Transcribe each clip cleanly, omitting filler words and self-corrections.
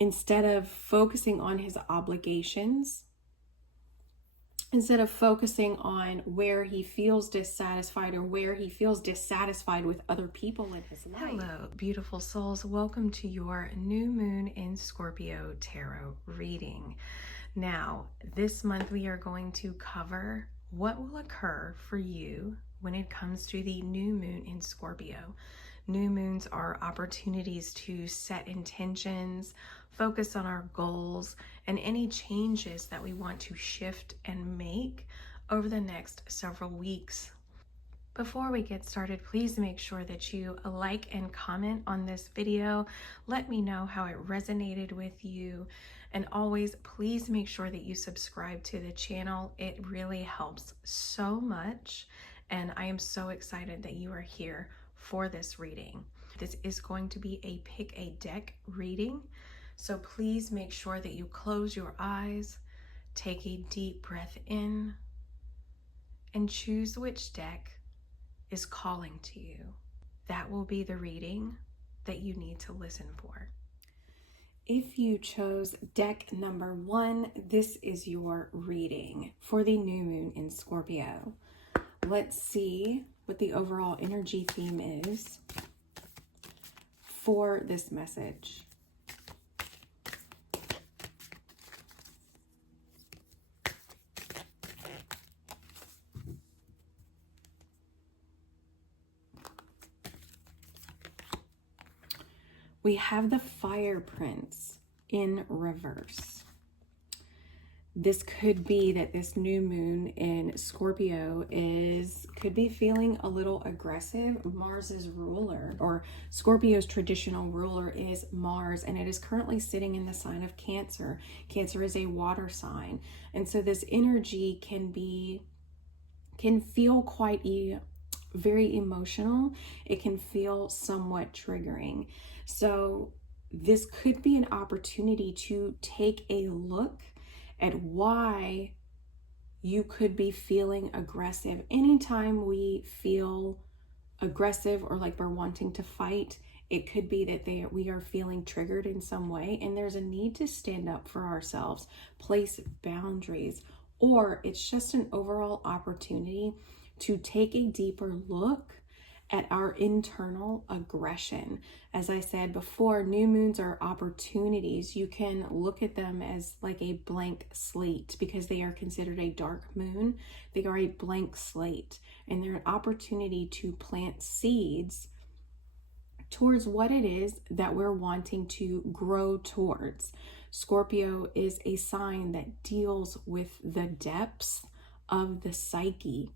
instead of focusing on his obligations, instead of focusing on where he feels dissatisfied or where he feels dissatisfied with other people in his life. Hello, beautiful souls. Welcome to your new moon in Scorpio tarot reading. Now, this month we are going to cover what will occur for you when it comes to the new moon in Scorpio. New moons are opportunities to set intentions, focus on our goals, and any changes that we want to shift and make over the next several weeks. Before we get started, please make sure that you like and comment on this video. Let me know how it resonated with you. And always, please make sure that you subscribe to the channel. It really helps so much. And I am so excited that you are here for this reading. This is going to be a pick a deck reading. So please make sure that you close your eyes, take a deep breath in, and choose which deck is calling to you. That will be the reading that you need to listen for. If you chose deck number 1, this is your reading for the new moon in Scorpio. Let's see what the overall energy theme is for this message. We have the Fire Prince in reverse. This could be that this new moon in Scorpio could be feeling a little aggressive. Mars's ruler, or Scorpio's traditional ruler, is Mars, and it is currently sitting in the sign of Cancer. Cancer is a water sign, and so this energy can feel quite very emotional. It can feel somewhat triggering. So this could be an opportunity to take a look at why you could be feeling aggressive. Anytime we feel aggressive or like we're wanting to fight, it could be that we are feeling triggered in some way, and there's a need to stand up for ourselves, place boundaries, or it's just an overall opportunity to take a deeper look at our internal aggression. As I said before, new moons are opportunities. You can look at them as like a blank slate because they are considered a dark moon. They are a blank slate, and they're an opportunity to plant seeds towards what it is that we're wanting to grow towards. Scorpio is a sign that deals with the depths of the psyche.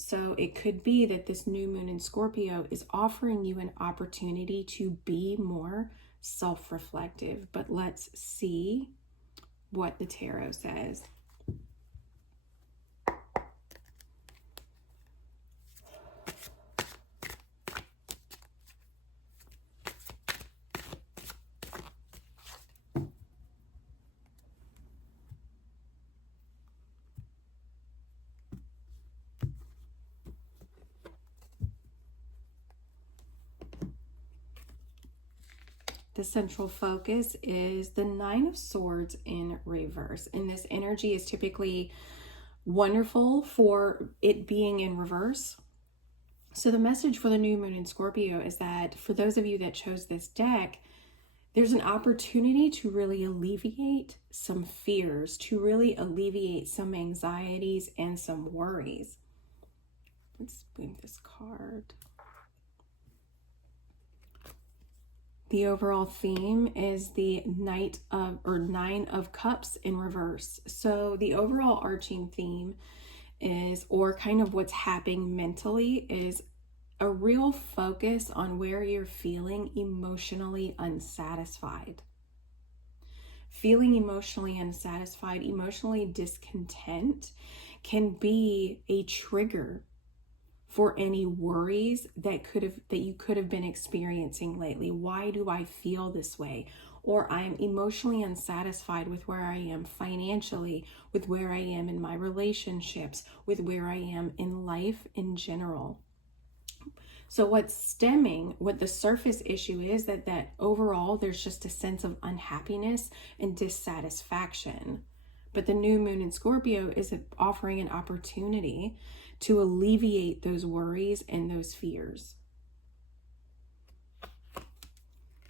So it could be that this new moon in Scorpio is offering you an opportunity to be more self-reflective. But let's see what the tarot says. The central focus is the Nine of Swords in reverse. And this energy is typically wonderful for it being in reverse. So the message for the new moon in Scorpio is that for those of you that chose this deck, there's an opportunity to really alleviate some fears, to really alleviate some anxieties and some worries. Let's move this card. The overall theme is the Nine of Cups in reverse. So the overall arching theme is, or kind of what's happening mentally, is a real focus on where you're feeling emotionally unsatisfied. Feeling emotionally unsatisfied, emotionally discontent can be a trigger for any worries that you could have been experiencing lately. Why do I feel this way? Or I'm emotionally unsatisfied with where I am financially, with where I am in my relationships, with where I am in life in general. So what the surface issue is that overall there's just a sense of unhappiness and dissatisfaction. But the new moon in Scorpio is offering an opportunity to alleviate those worries and those fears.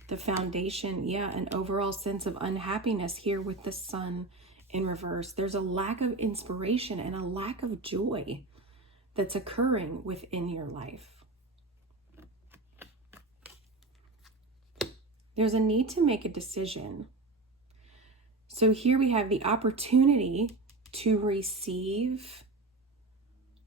The foundation, an overall sense of unhappiness here with the sun in reverse. There's a lack of inspiration and a lack of joy that's occurring within your life. There's a need to make a decision. So here we have the opportunity to receive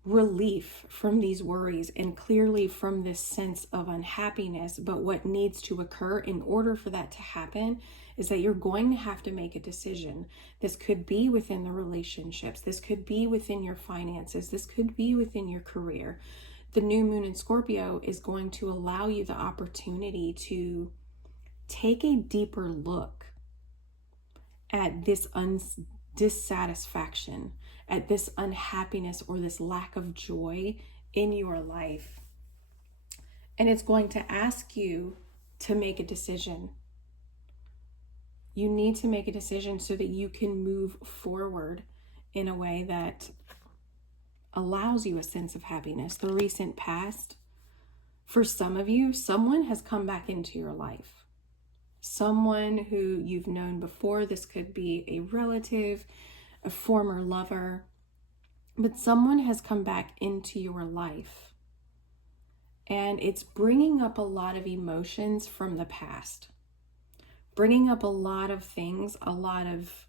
relief from these worries and clearly from this sense of unhappiness. But what needs to occur in order for that to happen is that you're going to have to make a decision. This could be within the relationships. This could be within your finances. This could be within your career. The new moon in Scorpio is going to allow you the opportunity to take a deeper look at this dissatisfaction, at this unhappiness or this lack of joy in your life. And it's going to ask you to make a decision. You need to make a decision so that you can move forward in a way that allows you a sense of happiness. The recent past, for some of you, someone has come back into your life. Someone who you've known before. This could be a relative, a former lover, but someone has come back into your life. And it's bringing up a lot of emotions from the past, bringing up a lot of things, a lot of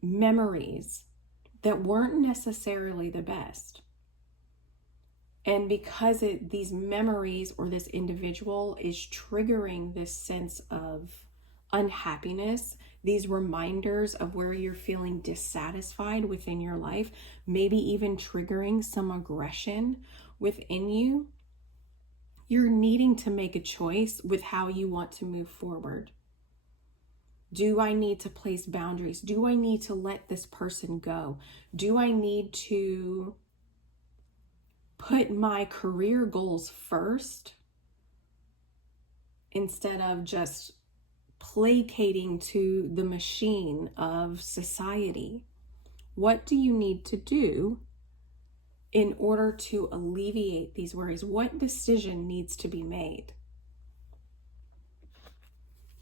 memories that weren't necessarily the best. And because these memories or this individual is triggering this sense of unhappiness, these reminders of where you're feeling dissatisfied within your life, maybe even triggering some aggression within you, you're needing to make a choice with how you want to move forward. Do I need to place boundaries? Do I need to let this person go? Do I need to put my career goals first instead of just placating to the machine of society? What do you need to do in order to alleviate these worries? What decision needs to be made?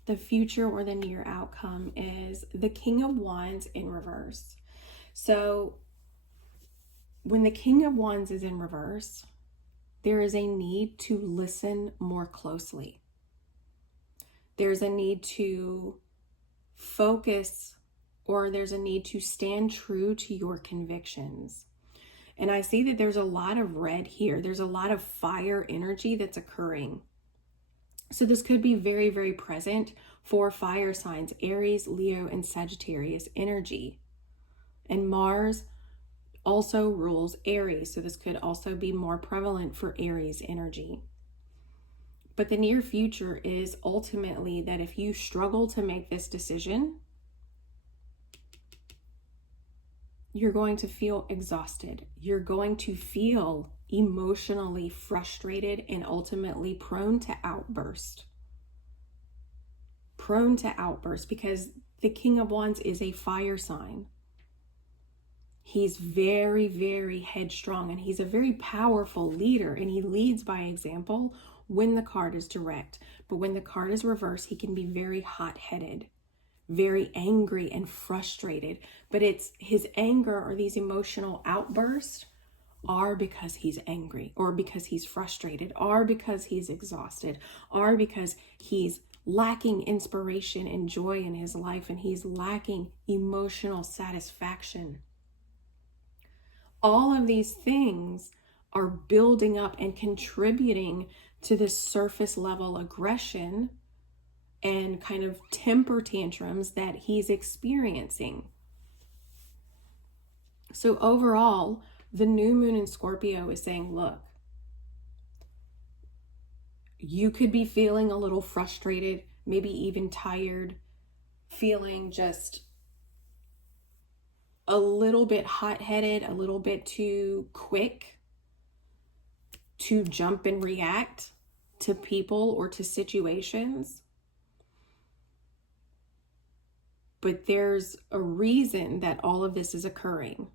The future or the near outcome is the King of Wands in reverse. So when the King of Wands is in reverse, there is a need to listen more closely. There's a need to focus, or there's a need to stand true to your convictions. And I see that there's a lot of red here. There's a lot of fire energy that's occurring. So this could be very, very present for fire signs, Aries, Leo, and Sagittarius energy. And Mars also rules Aries, so this could also be more prevalent for Aries energy. But the near future is ultimately that if you struggle to make this decision, you're going to feel exhausted. You're going to feel emotionally frustrated and ultimately prone to outburst. Prone to outburst because the King of Wands is a fire sign. He's very, very headstrong and he's a very powerful leader, and he leads by example when the card is direct. But when the card is reversed, he can be very hot-headed, very angry and frustrated. But it's his anger or these emotional outbursts are because he's angry, or because he's frustrated, or because he's exhausted, or because he's lacking inspiration and joy in his life, and he's lacking emotional satisfaction. All of these things are building up and contributing to this surface level aggression and kind of temper tantrums that he's experiencing. So overall, the new moon in Scorpio is saying, look, you could be feeling a little frustrated, maybe even tired, feeling just a little bit hot-headed, a little bit too quick to jump and react to people or to situations. But there's a reason that all of this is occurring.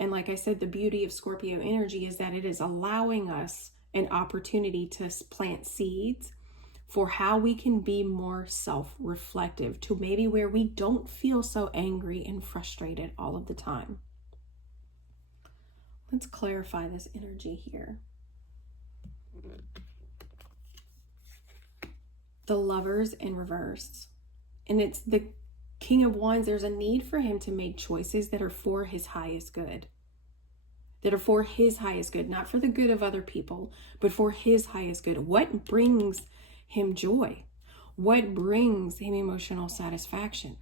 And like I said, the beauty of Scorpio energy is that it is allowing us an opportunity to plant seeds for how we can be more self-reflective, to maybe where we don't feel so angry and frustrated all of the time. Let's clarify this energy here. The Lovers in reverse. And it's the King of Wands. There's a need for him to make choices that are for his highest good. That are for his highest good, not for the good of other people, but for his highest good. What brings him joy? What brings him emotional satisfaction?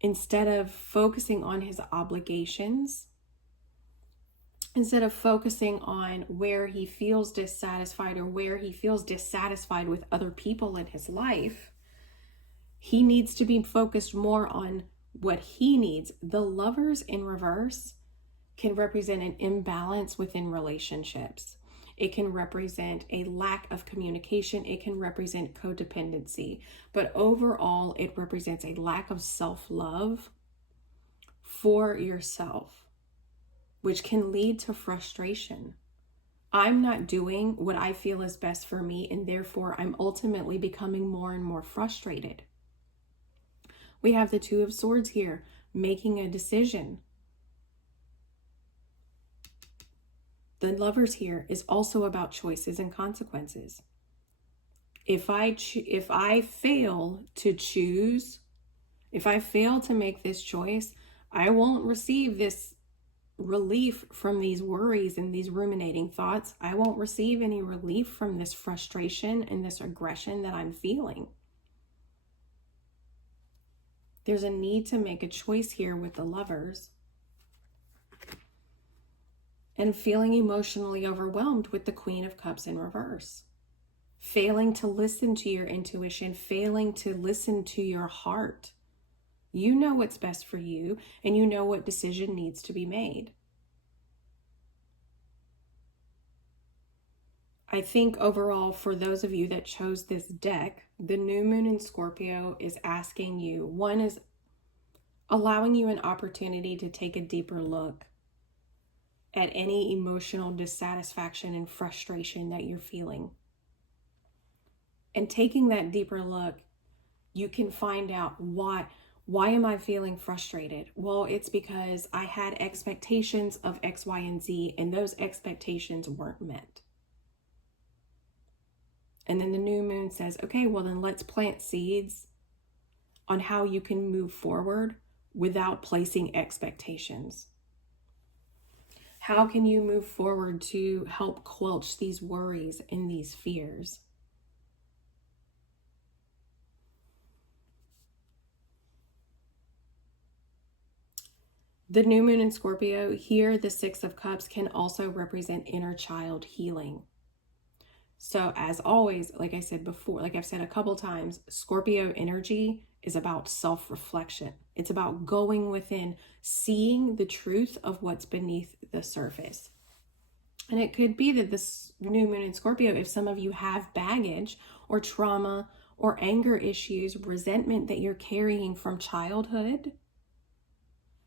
Instead of focusing on his obligations, instead of focusing on where he feels dissatisfied or where he feels dissatisfied with other people in his life, he needs to be focused more on what he needs. The Lovers in reverse can represent an imbalance within relationships. It can represent a lack of communication. It can represent codependency. But overall, it represents a lack of self-love for yourself, which can lead to frustration. I'm not doing what I feel is best for me, and therefore I'm ultimately becoming more and more frustrated. We have the Two of Swords here, making a decision. The Lovers here is also about choices and consequences. If I fail to choose, if I fail to make this choice, I won't receive this relief from these worries and these ruminating thoughts. I won't receive any relief from this frustration and this aggression that I'm feeling. There's a need to make a choice here with the Lovers. And feeling emotionally overwhelmed with the Queen of Cups in reverse. Failing to listen to your intuition, failing to listen to your heart. You know what's best for you, and you know what decision needs to be made. I think overall, for those of you that chose this deck, the new moon in Scorpio is asking you, one is allowing you an opportunity to take a deeper look at any emotional dissatisfaction and frustration that you're feeling. And taking that deeper look, you can find out why am I feeling frustrated? Well, it's because I had expectations of X, Y, and Z, and those expectations weren't met. And then the new moon says, okay, well then let's plant seeds on how you can move forward without placing expectations. How can you move forward to help quench these worries and these fears? The new moon in Scorpio, here the Six of Cups can also represent inner child healing. So as always, like I said before, like I've said a couple times, Scorpio energy is about self-reflection. It's about going within, seeing the truth of what's beneath the surface. And it could be that this new moon in Scorpio, if some of you have baggage or trauma or anger issues, resentment that you're carrying from childhood,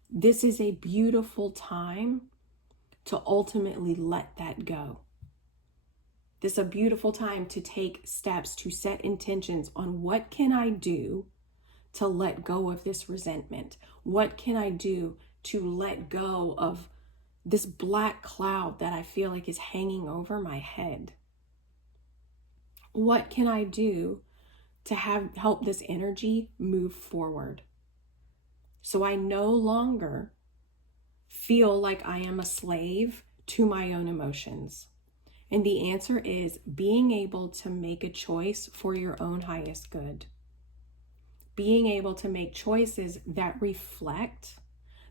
this is a beautiful time to ultimately let that go. This is a beautiful time to take steps, to set intentions on what can I do to let go of this resentment? What can I do to let go of this black cloud that I feel like is hanging over my head? What can I do to help this energy move forward? So I no longer feel like I am a slave to my own emotions. And the answer is being able to make a choice for your own highest good. Being able to make choices that reflect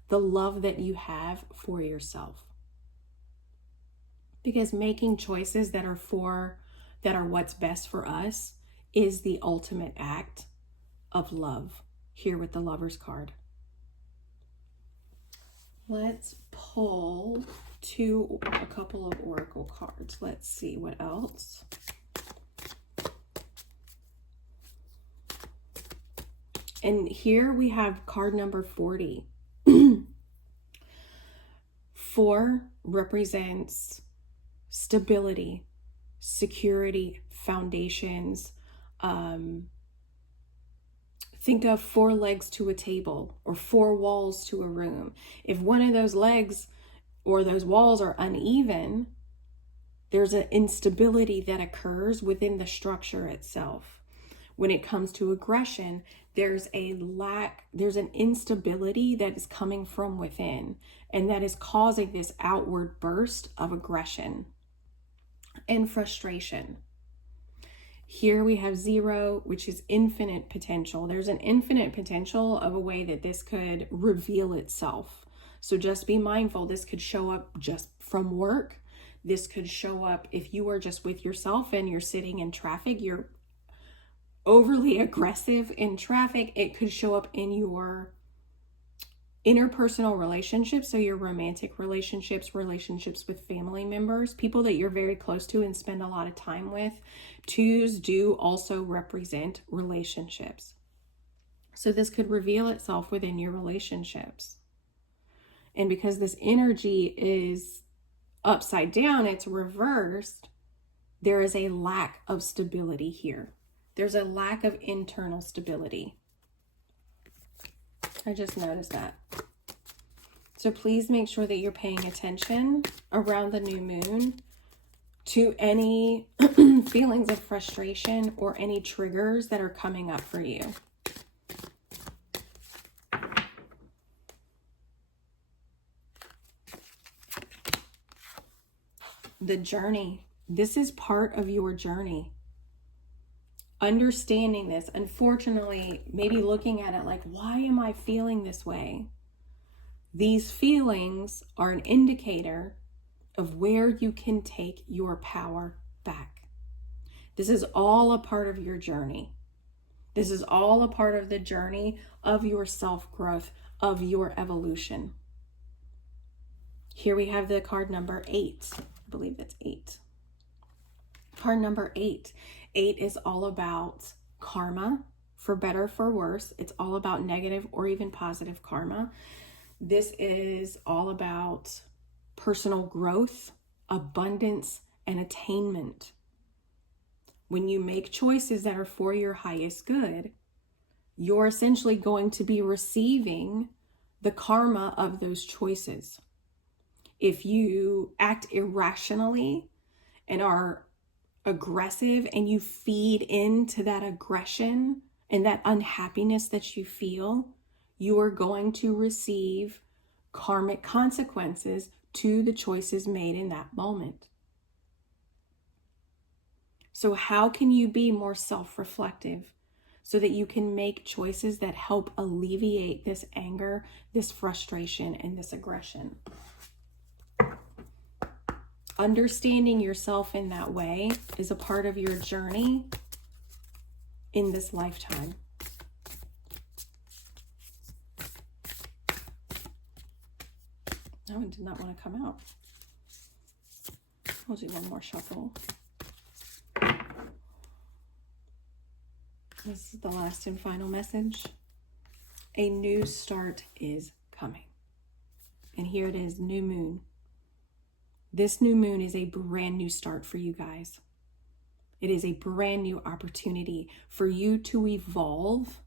the love that you have for yourself. Because making choices that are what's best for us is the ultimate act of love, here with the Lovers card. Let's pull a couple of oracle cards. Let's see what else. And here we have card number 40. 4 represents stability, security, foundations. Think of 4 legs to a table or 4 walls to a room. If one of those legs or those walls are uneven, there's an instability that occurs within the structure itself. When it comes to aggression, there's an instability that is coming from within, and that is causing this outward burst of aggression and frustration. Here we have 0, which is infinite potential. There's an infinite potential of a way that this could reveal itself. So just be mindful. This could show up just from work. This could show up if you are just with yourself and you're sitting in traffic, you're overly aggressive in traffic. It could show up in your interpersonal relationships, so your romantic relationships, relationships with family members, people that you're very close to and spend a lot of time with. 2s do also represent relationships. So this could reveal itself within your relationships. And because this energy is upside down, it's reversed, there is a lack of stability here. There's a lack of internal stability. I just noticed that. So please make sure that you're paying attention around the new moon to any feelings of frustration or any triggers that are coming up for you. The journey. This is part of your journey. Understanding this, unfortunately, maybe looking at it like, why am I feeling this way? These feelings are an indicator of where you can take your power back. This is all a part of your journey. This is all a part of the journey of your self-growth, of your evolution. Here we have the card number 8. I believe that's 8. Card number 8. 8 is all about karma, for better, for worse. It's all about negative or even positive karma. This is all about personal growth, abundance, and attainment. When you make choices that are for your highest good, you're essentially going to be receiving the karma of those choices. If you act irrationally and are aggressive and you feed into that aggression and that unhappiness that you feel, you are going to receive karmic consequences to the choices made in that moment. So how can you be more self-reflective so that you can make choices that help alleviate this anger, this frustration, and this aggression? Understanding yourself in that way is a part of your journey in this lifetime. That one did not want to come out. We'll do one more shuffle. This is the last and final message. A new start is coming. And here it is, new moon. This new moon is a brand new start for you guys. It is a brand new opportunity for you to evolve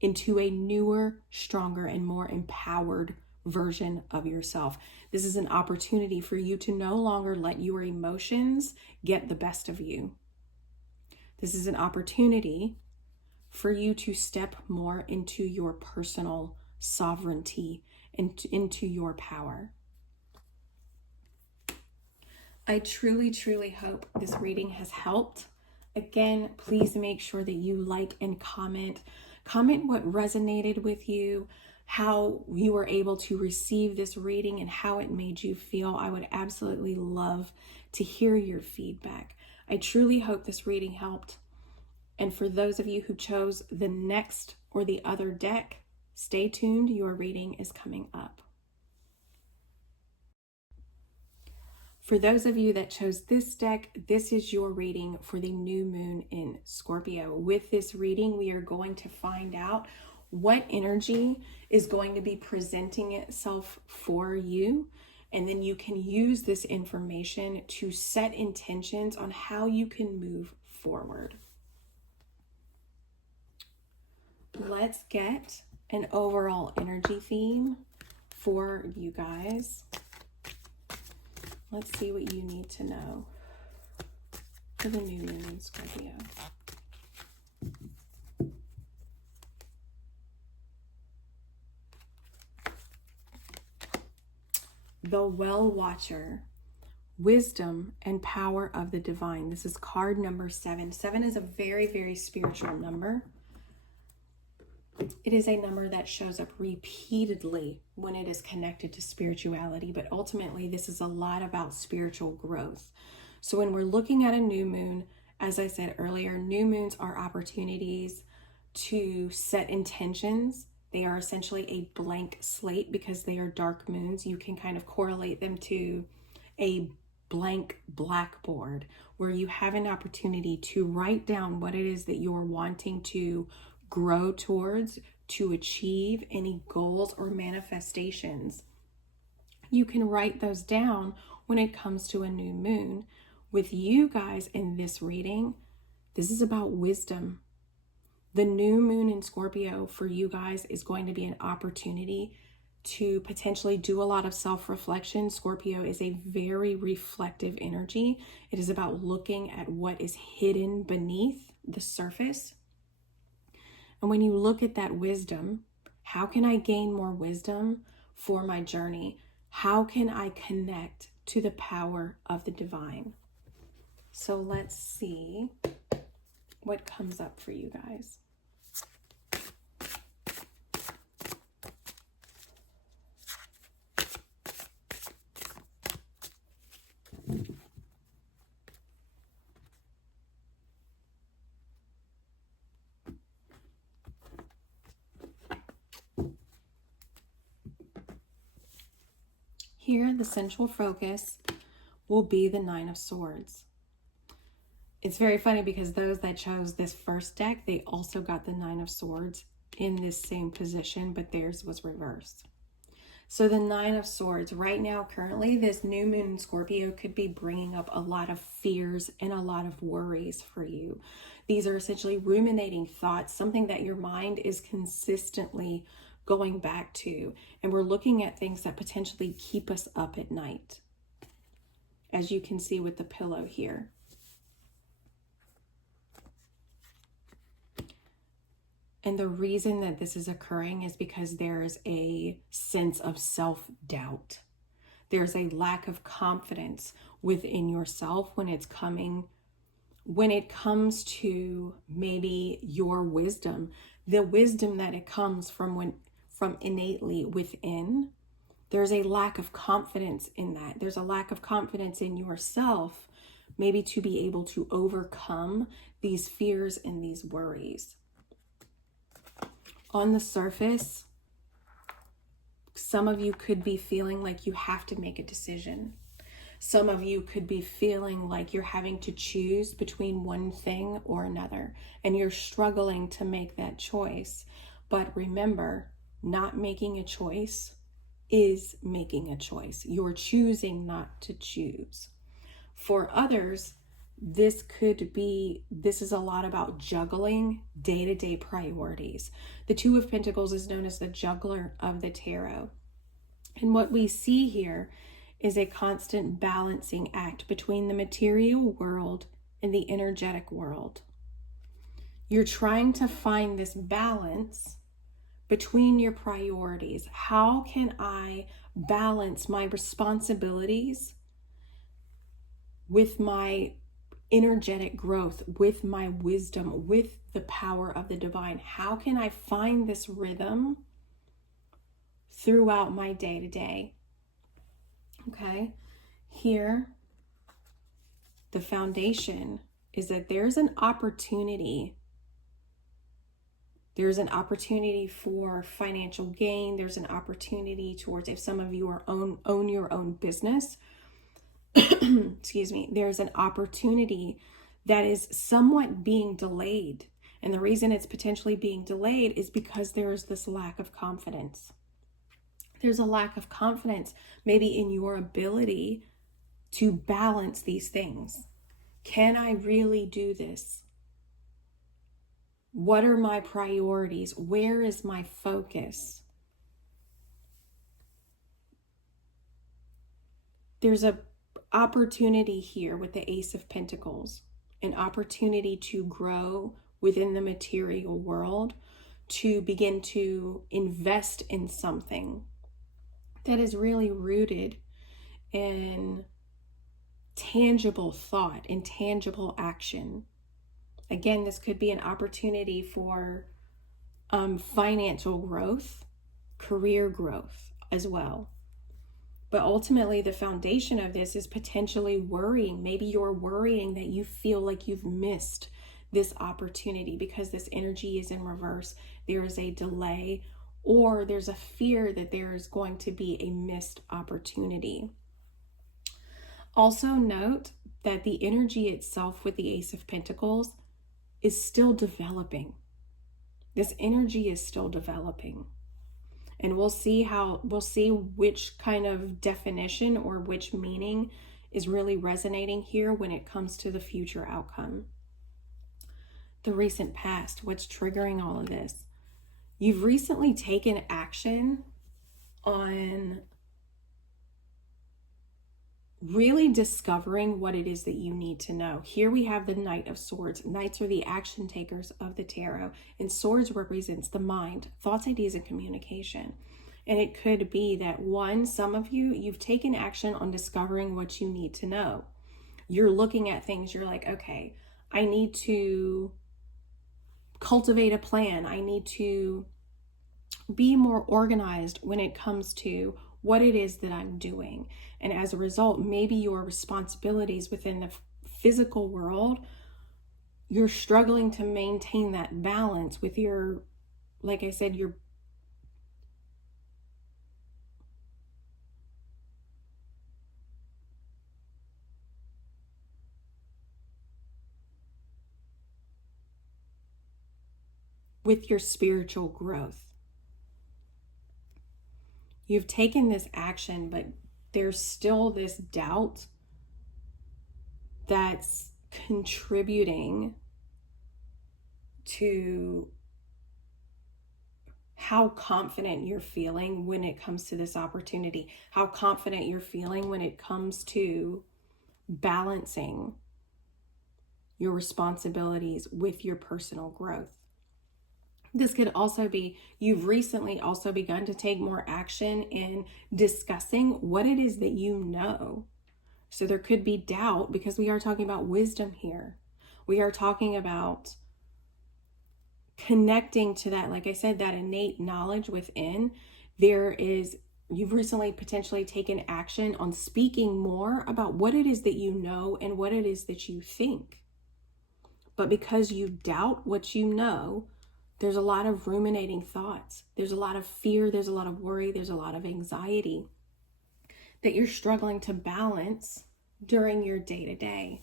into a newer, stronger, and more empowered version of yourself. This is an opportunity for you to no longer let your emotions get the best of you. This is an opportunity for you to step more into your personal sovereignty and into your power. I truly, truly hope this reading has helped. Again, please make sure that you like and comment. Comment what resonated with you, how you were able to receive this reading and how it made you feel. I would absolutely love to hear your feedback. I truly hope this reading helped. And for those of you who chose the next or the other deck, stay tuned. Your reading is coming up. For those of you that chose this deck, this is your reading for the new moon in Scorpio. With this reading, we are going to find out what energy is going to be presenting itself for you. And then you can use this information to set intentions on how you can move forward. Let's get an overall energy theme for you guys. Let's see what you need to know for the new moon in Scorpio. The Well Watcher, wisdom and power of the divine. This is card number 7. 7 is a very, very spiritual number. It is a number that shows up repeatedly when it is connected to spirituality, but ultimately this is a lot about spiritual growth. So when we're looking at a new moon, as I said earlier, new moons are opportunities to set intentions. They are essentially a blank slate because they are dark moons. You can kind of correlate them to a blank blackboard where you have an opportunity to write down what it is that you're wanting to grow towards, to achieve any goals or manifestations. You can write those down when it comes to a new moon. With you guys in this reading, this is about wisdom. The new moon in Scorpio for you guys is going to be an opportunity to potentially do a lot of self-reflection. Scorpio is a very reflective energy. It is about looking at what is hidden beneath the surface. And when you look at that wisdom, how can I gain more wisdom for my journey? How can I connect to the power of the divine? So let's see what comes up for you guys. Here, the central focus will be the 9 of Swords. It's very funny because those that chose this first deck, they also got the 9 of Swords in this same position, but theirs was reversed. So the 9 of Swords, right now, currently, this new moon in Scorpio could be bringing up a lot of fears and a lot of worries for you. These are essentially ruminating thoughts, something that your mind is consistently going back to. And we're looking at things that potentially keep us up at night, as you can see with the pillow here. And the reason that this is occurring is because there's a sense of self-doubt. There's a lack of confidence within yourself when it comes to maybe your wisdom, the wisdom that it comes from innately within. There's a lack of confidence in that. There's a lack of confidence in yourself, maybe to be able to overcome these fears and these worries. On the surface, some of you could be feeling like you have to make a decision. Some of you could be feeling like you're having to choose between one thing or another, and you're struggling to make that choice. But remember, not making a choice is making a choice. You're choosing not to choose. For others, this is a lot about juggling day-to-day priorities. The 2 of Pentacles is known as the juggler of the tarot. And what we see here is a constant balancing act between the material world and the energetic world. You're trying to find this balance between your priorities. How can I balance my responsibilities with my energetic growth, with my wisdom, with the power of the divine? How can I find this rhythm throughout my day-to-day? Okay, here, the foundation is that there's an opportunity. There's an opportunity for financial gain. There's an opportunity towards, if some of you are own your own business, excuse me, there's an opportunity that is somewhat being delayed. And the reason it's potentially being delayed is because there is this lack of confidence. There's a lack of confidence maybe in your ability to balance these things. Can I really do this? What are my priorities? Where is my focus? There's an opportunity here with the Ace of Pentacles, an opportunity to grow within the material world, to begin to invest in something that is really rooted in tangible thought, in tangible action. Again, this could be an opportunity for financial growth, career growth as well. But ultimately, the foundation of this is potentially worrying. Maybe you're worrying that you feel like you've missed this opportunity because this energy is in reverse. There is a delay, or there's a fear that there is going to be a missed opportunity. Also note that the energy itself with the Ace of Pentacles is still developing. This energy is still developing. And we'll see which kind of definition or which meaning is really resonating here when it comes to the future outcome. The recent past, what's triggering all of this? You've recently taken action on really discovering what it is that you need to know. Here we have the Knight of Swords. Knights are the action takers of the tarot, and swords represents the mind, thoughts, ideas, and communication. And it could be that some of you've taken action on discovering what you need to know. You're looking at things, you're like, okay, I need to cultivate a plan. I need to be more organized when it comes to what it is that I'm doing. And as a result, maybe your responsibilities within the physical world, you're struggling to maintain that balance with your, like I said, with your spiritual growth. You've taken this action, but there's still this doubt that's contributing to how confident you're feeling when it comes to this opportunity, how confident you're feeling when it comes to balancing your responsibilities with your personal growth. This could also be, you've recently also begun to take more action in discussing what it is that you know. So there could be doubt because we are talking about wisdom here. We are talking about connecting to that, like I said, that innate knowledge within. You've recently potentially taken action on speaking more about what it is that you know and what it is that you think. But because you doubt what you know, there's a lot of ruminating thoughts. There's a lot of fear. There's a lot of worry. There's a lot of anxiety that you're struggling to balance during your day-to-day.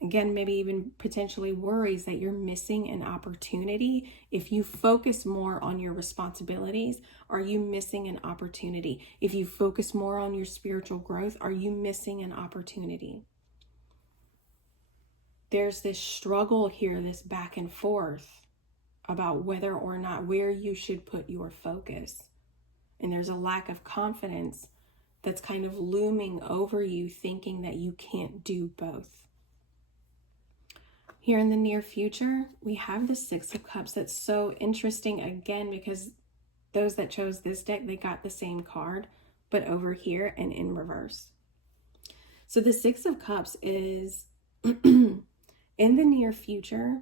Again, maybe even potentially worries that you're missing an opportunity. If you focus more on your responsibilities, are you missing an opportunity? If you focus more on your spiritual growth, are you missing an opportunity? There's this struggle here, this back and forth about whether or not where you should put your focus. And there's a lack of confidence that's kind of looming over you, thinking that you can't do both. Here in the near future, we have the Six of Cups. That's so interesting, again, because those that chose this deck, they got the same card, but over here and in reverse. So the Six of Cups is in the near future,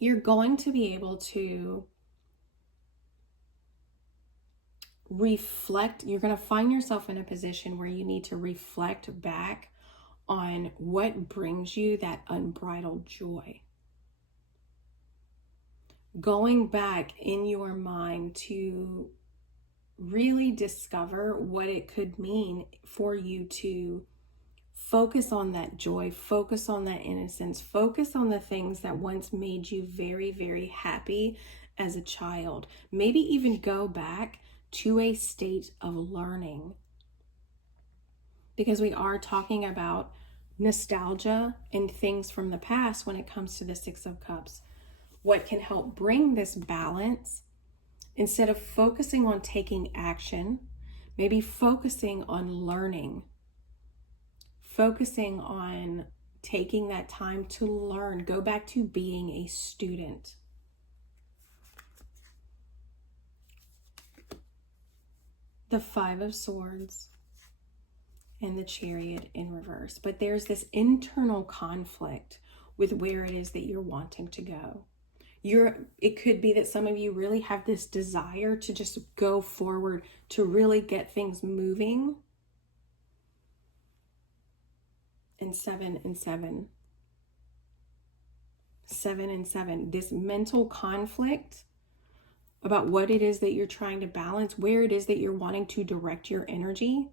you're going to be able to reflect. You're going to find yourself in a position where you need to reflect back on what brings you that unbridled joy. Going back in your mind to really discover what it could mean for you to focus on that joy, focus on that innocence, focus on the things that once made you very, very happy as a child. Maybe even go back to a state of learning, because we are talking about nostalgia and things from the past when it comes to the Six of Cups. What can help bring this balance, instead of focusing on taking action, maybe focusing on learning, focusing on taking that time to learn, go back to being a student. The Five of Swords and the Chariot in reverse. But there's this internal conflict with where it is that you're wanting to go. It could be that some of you really have this desire to just go forward, to really get things moving. And 7 and 7. 7 and 7. This mental conflict about what it is that you're trying to balance, where it is that you're wanting to direct your energy,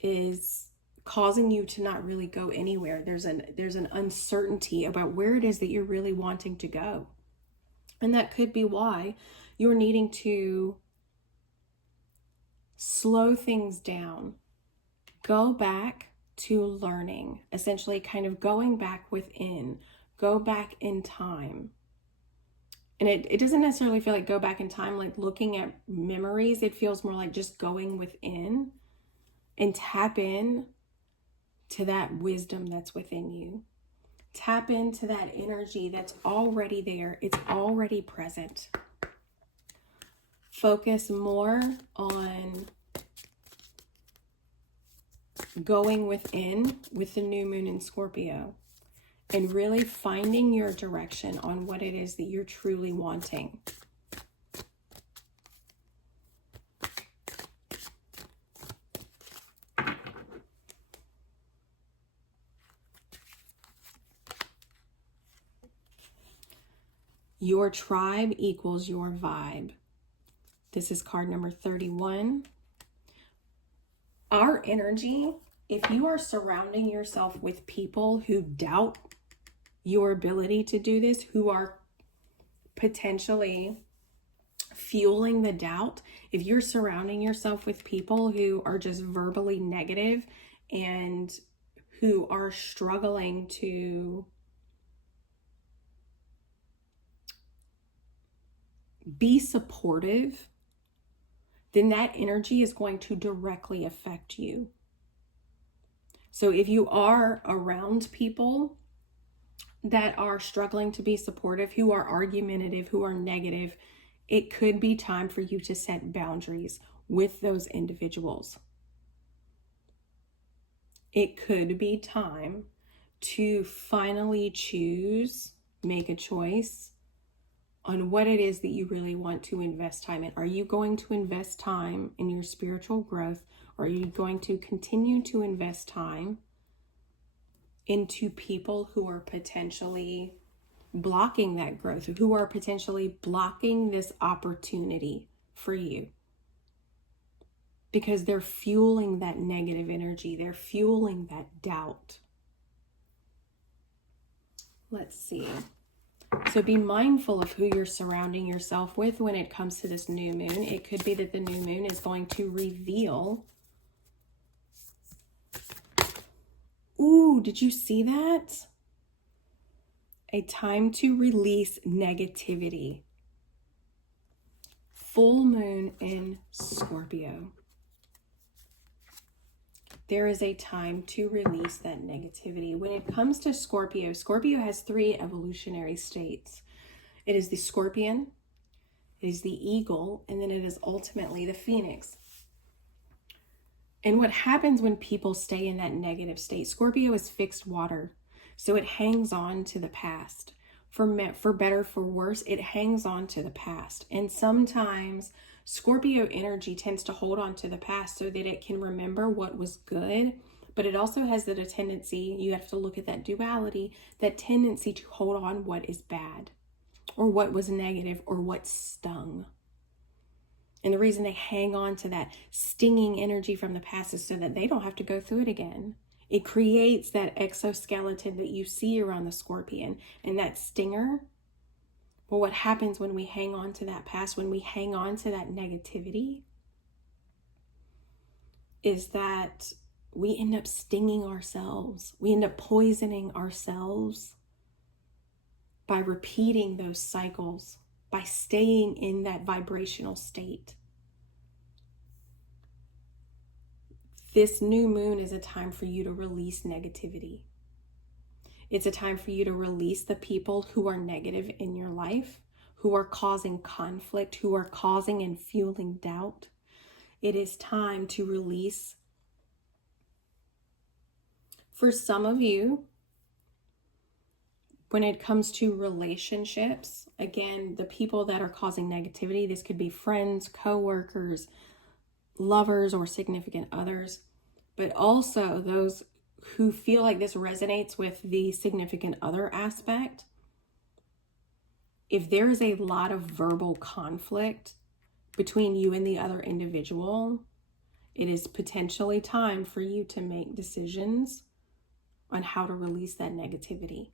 is causing you to not really go anywhere. There's an uncertainty about where it is that you're really wanting to go. And that could be why you're needing to slow things down, go back to learning, essentially kind of going back within, go back in time. And it doesn't necessarily feel like go back in time, like looking at memories. It feels more like just going within and tap in to that wisdom that's within you. Tap into that energy that's already there. It's already present. Focus more on going within with the new moon in Scorpio and really finding your direction on what it is that you're truly wanting. Your tribe equals your vibe. This is card number 31. Our energy, if you are surrounding yourself with people who doubt your ability to do this, who are potentially fueling the doubt, if you're surrounding yourself with people who are just verbally negative and who are struggling to be supportive, then that energy is going to directly affect you. So if you are around people that are struggling to be supportive, who are argumentative, who are negative, it could be time for you to set boundaries with those individuals. It could be time to finally choose, make a choice on what it is that you really want to invest time in. Are you going to invest time in your spiritual growth, or are you going to continue to invest time into people who are potentially blocking that growth, who are potentially blocking this opportunity for you? Because they're fueling that negative energy. They're fueling that doubt. Let's see. So be mindful of who you're surrounding yourself with when it comes to this new moon. It could be that the new moon is going to reveal. Ooh, did you see that? A time to release negativity. Full moon in Scorpio. There is a time to release that negativity. When it comes to Scorpio, Scorpio has 3 evolutionary states. It is the scorpion, it is the eagle, and then it is ultimately the phoenix. And what happens when people stay in that negative state? Scorpio is fixed water, so it hangs on to the past. For better, for worse, it hangs on to the past. And sometimes Scorpio energy tends to hold on to the past so that it can remember what was good, but it also has that a tendency, you have to look at that duality, that tendency to hold on what is bad or what was negative or what stung. And the reason they hang on to that stinging energy from the past is so that they don't have to go through it again. It creates that exoskeleton that you see around the scorpion and that stinger. Well, what happens when we hang on to that past, when we hang on to that negativity, is that we end up stinging ourselves. We end up poisoning ourselves by repeating those cycles, by staying in that vibrational state. This new moon is a time for you to release negativity. It's a time for you to release the people who are negative in your life, who are causing conflict, who are causing and fueling doubt. It is time to release. For some of you, when it comes to relationships, again, the people that are causing negativity, this could be friends, co-workers, lovers, or significant others, but also those who feel like this resonates with the significant other aspect. If there is a lot of verbal conflict between you and the other individual, it is potentially time for you to make decisions on how to release that negativity.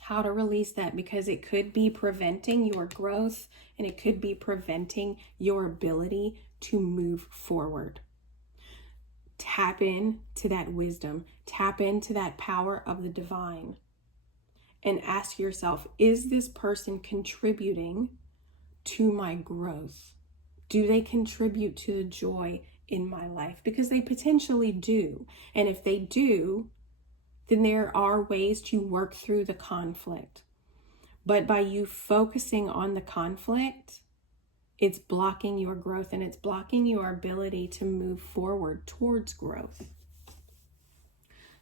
How to release that, because it could be preventing your growth and it could be preventing your ability to move forward. Tap in to that wisdom, tap into that power of the divine, and ask yourself, is this person contributing to my growth? Do they contribute to the joy in my life? Because they potentially do. And if they do, then there are ways to work through the conflict. But by you focusing on the conflict, it's blocking your growth and it's blocking your ability to move forward towards growth.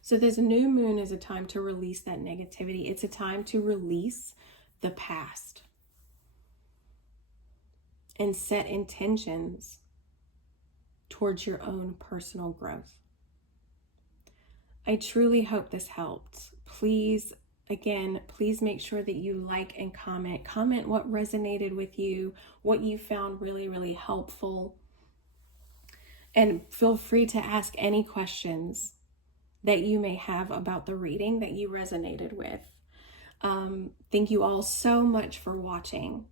So this new moon is a time to release that negativity. It's a time to release the past and set intentions towards your own personal growth. I truly hope this helped. Please make sure that you like and comment. Comment what resonated with you, what you found really, really helpful. And feel free to ask any questions that you may have about the reading that you resonated with. Thank you all so much for watching.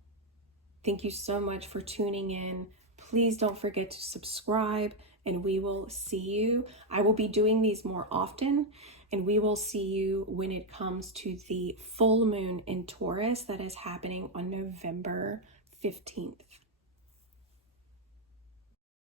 Thank you so much for tuning in. Please don't forget to subscribe, and we will see you. I will be doing these more often, and we will see you when it comes to the full moon in Taurus that is happening on November 15th.